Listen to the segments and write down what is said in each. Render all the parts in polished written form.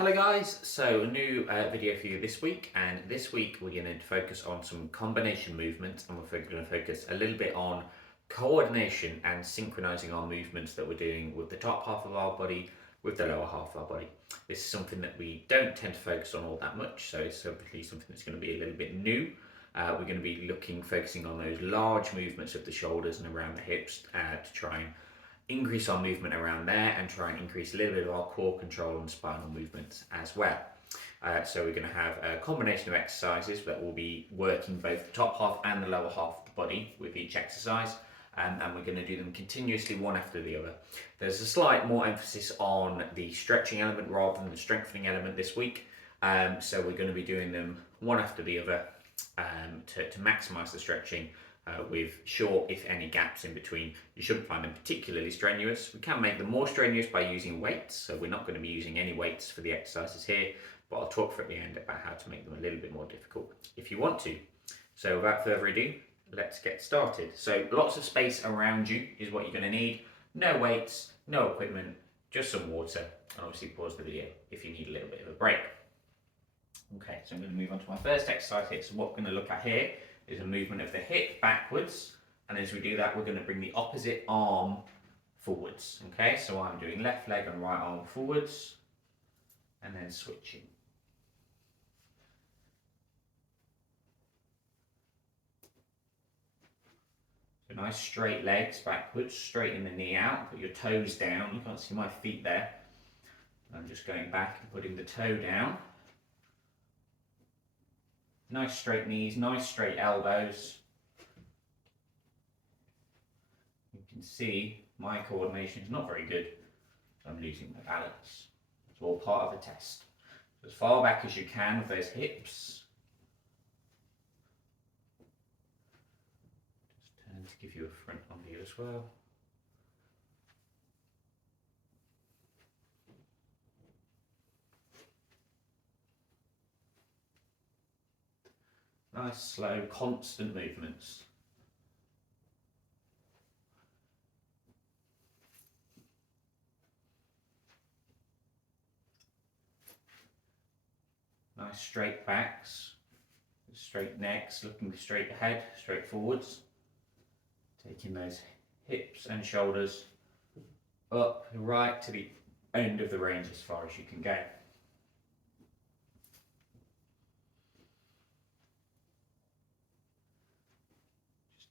Hello guys, so a new video for you this week, and this week we're going to focus on some combination movements, and we're going to focus a little bit on coordination and synchronizing our movements that we're doing with the top half of our body with the lower half of our body. This is something that we don't tend to focus on all that much, so it's obviously something that's going to be a little bit new. We're going to be focusing on those large movements of the shoulders and around the hips to try and increase our movement around there and try and increase a little bit of our core control and spinal movements as well. So we're going to have a combination of exercises that will be working both the top half and the lower half of the body with each exercise, and we're going to do them continuously one after the other. There's a slight more emphasis on the stretching element rather than the strengthening element this week, so we're going to be doing them one after the other to maximise the stretching with short, if any, gaps in between. You shouldn't find them particularly strenuous. We can make them more strenuous by using weights, so we're not going to be using any weights for the exercises here, but I'll talk for at the end about how to make them a little bit more difficult if you want to. So without further ado, let's get started. So lots of space around you is what you're going to need. No weights, no equipment, just some water, and obviously pause the video if you need a little bit of a break. Okay, so I'm going to move on to my first exercise here. So what we're going to look at here is a movement of the hip backwards, and as we do that we're going to bring the opposite arm forwards. Okay, so I'm doing left leg and right arm forwards and then switching. So nice straight legs backwards, straighten the knee out, put your toes down. You can't see my feet there. I'm just going back and putting the toe down. Nice straight knees, nice straight elbows. You can see my coordination is not very good, so I'm losing my balance. It's all part of the test. So as far back as you can with those hips. Just turn to give you a front on view as well. Nice, slow, constant movements. Nice straight backs, straight necks, looking straight ahead, straight forwards. Taking those hips and shoulders up right to the end of the range as far as you can go.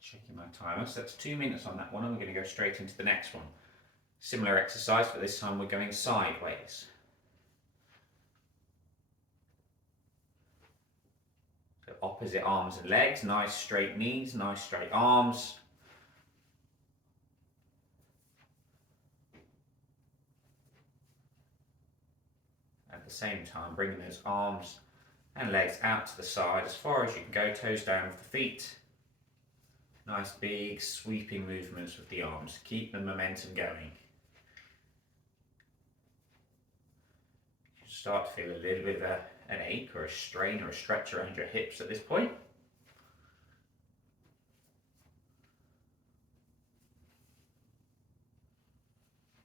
Checking my timer, so that's 2 minutes on that one, and we're going to go straight into the next one. Similar exercise, but this time we're going sideways. So opposite arms and legs, nice straight knees, nice straight arms. At the same time, bringing those arms and legs out to the side as far as you can go, toes down with the feet. Nice big sweeping movements with the arms. Keep the momentum going. You start to feel a little bit of an ache or a strain or a stretch around your hips at this point.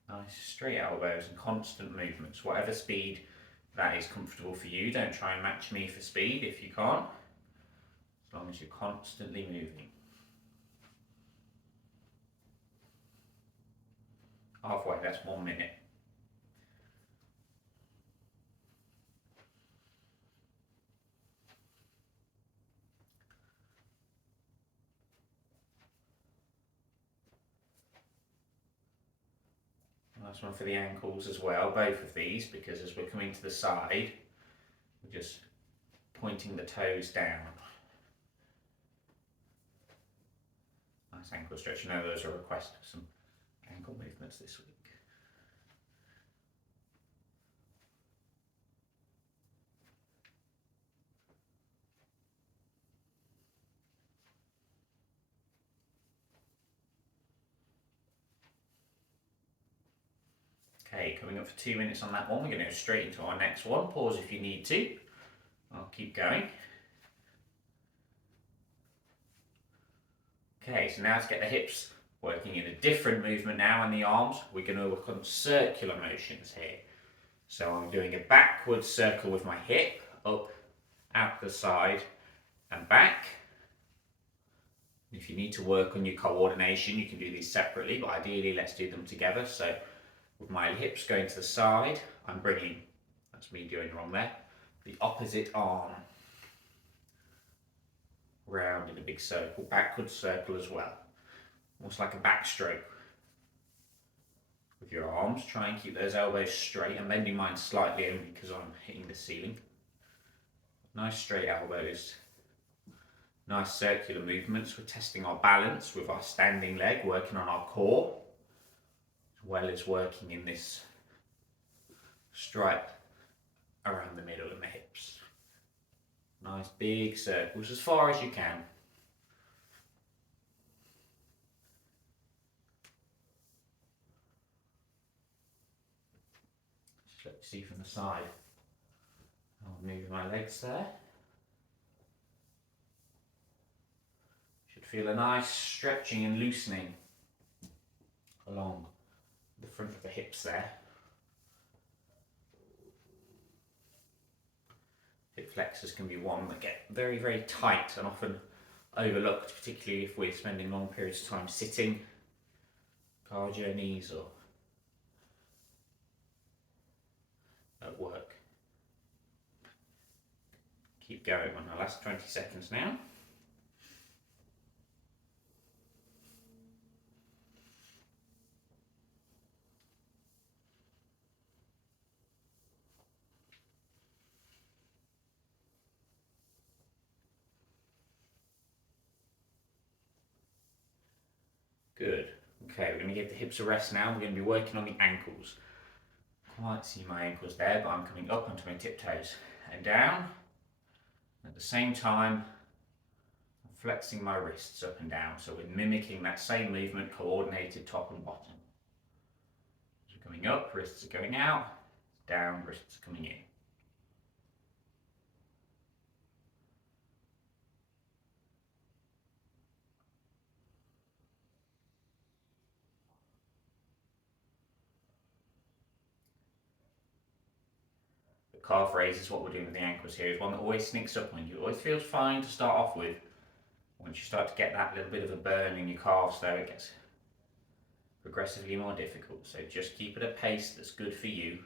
Nice straight elbows and constant movements. Whatever speed that is comfortable for you. Don't try and match me for speed if you can't. As long as you're constantly moving. Halfway, that's 1 minute. Nice one for the ankles as well, both of these, because as we're coming to the side, we're just pointing the toes down. Nice ankle stretch. You know those are a request for some ankle movements this week. Okay, coming up for 2 minutes on that one. We're going to go straight into our next one. Pause if you need to. I'll keep going. Okay, so now to get the hips working in a different movement now, and the arms, we're going to work on circular motions here. So I'm doing a backward circle with my hip, up, out the side and back. If you need to work on your coordination, you can do these separately, but ideally let's do them together. So with my hips going to the side, I'm bringing, that's me doing wrong there, the opposite arm round in a big circle, backward circle as well. Almost like a backstroke. With your arms, try and keep those elbows straight. I'm bending mine slightly only because I'm hitting the ceiling. Nice straight elbows. Nice circular movements. We're testing our balance with our standing leg, working on our core, as well as working in this stripe around the middle and the hips. Nice big circles as far as you can. Just let me see from the side. I'll move my legs there. Should feel a nice stretching and loosening along the front of the hips there. Hip flexors can be one that get very, very tight and often overlooked, particularly if we're spending long periods of time sitting, car journeys or at work. Keep going on the last 20 seconds now. Good. Okay, we're going to give the hips a rest now. We're going to be working on the ankles. Can't see my ankles there, but I'm coming up onto my tiptoes and down. At the same time, I'm flexing my wrists up and down. So we're mimicking that same movement, coordinated top and bottom. So coming up, wrists are going out, down, wrists are coming in. Calf raise is what we're doing with the ankles here. Is one that always sneaks up on you. It always feels fine to start off with. Once you start to get that little bit of a burn in your calves though, it gets progressively more difficult. So just keep it at a pace that's good for you.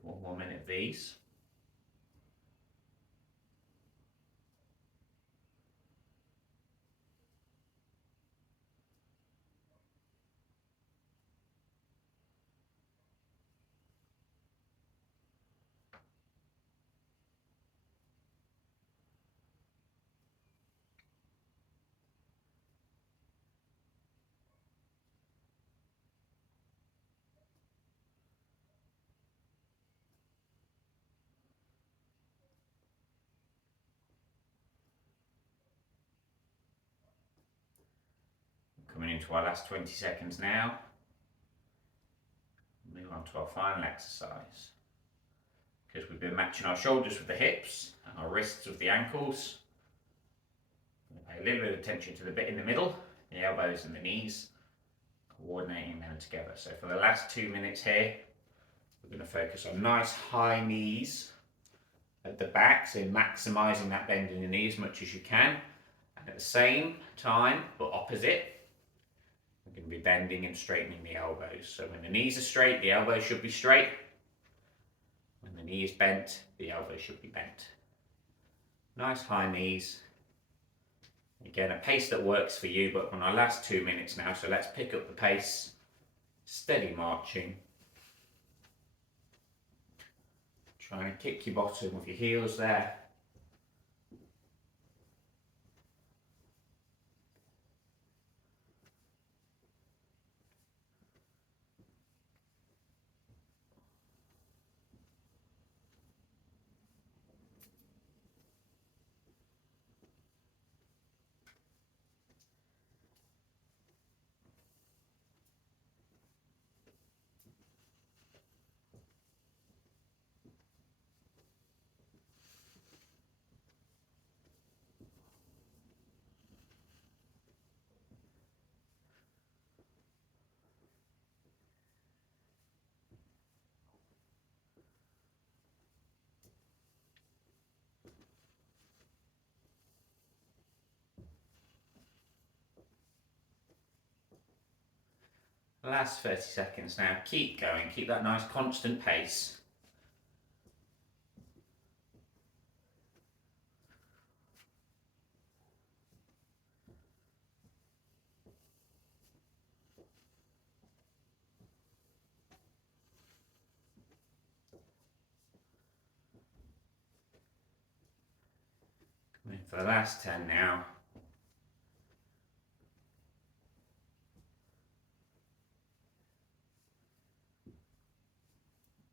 One more minute of these. Coming into our last 20 seconds now. Move on to our final exercise. Because we've been matching our shoulders with the hips and our wrists with the ankles. Pay a little bit of attention to the bit in the middle, the elbows and the knees, coordinating them together. So for the last 2 minutes here, we're going to focus on nice high knees at the back, so maximising that bend in the knee as much as you can. And at the same time, but opposite, we're going to be bending and straightening the elbows. So when the knees are straight, the elbows should be straight. When the knee is bent, the elbow should be bent. Nice high knees. Again, a pace that works for you, but on our last 2 minutes now, so let's pick up the pace. Steady marching. Try and kick your bottom with your heels there. the last 30 seconds now. Keep going, keep that nice constant pace. For the last 10 now.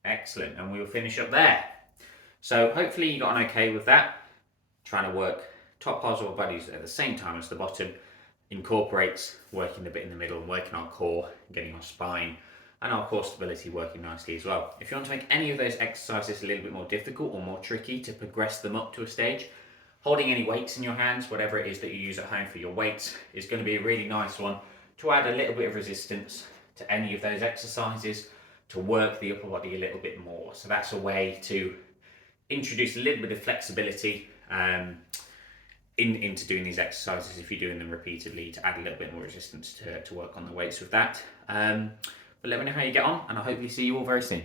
Excellent, and we'll finish up there. So hopefully you got on okay with that. Trying to work top horizontal bodies at the same time as the bottom incorporates working a bit in the middle and working our core, getting our spine and our core stability working nicely as well. If you want to make any of those exercises a little bit more difficult or more tricky to progress them up to a stage, holding any weights in your hands, whatever it is that you use at home for your weights, is going to be a really nice one to add a little bit of resistance to any of those exercises, to work the upper body a little bit more. So that's a way to introduce a little bit of flexibility into doing these exercises if you're doing them repeatedly, to add a little bit more resistance to work on the weights with that. But let me know how you get on, and I'll hopefully see you all very soon.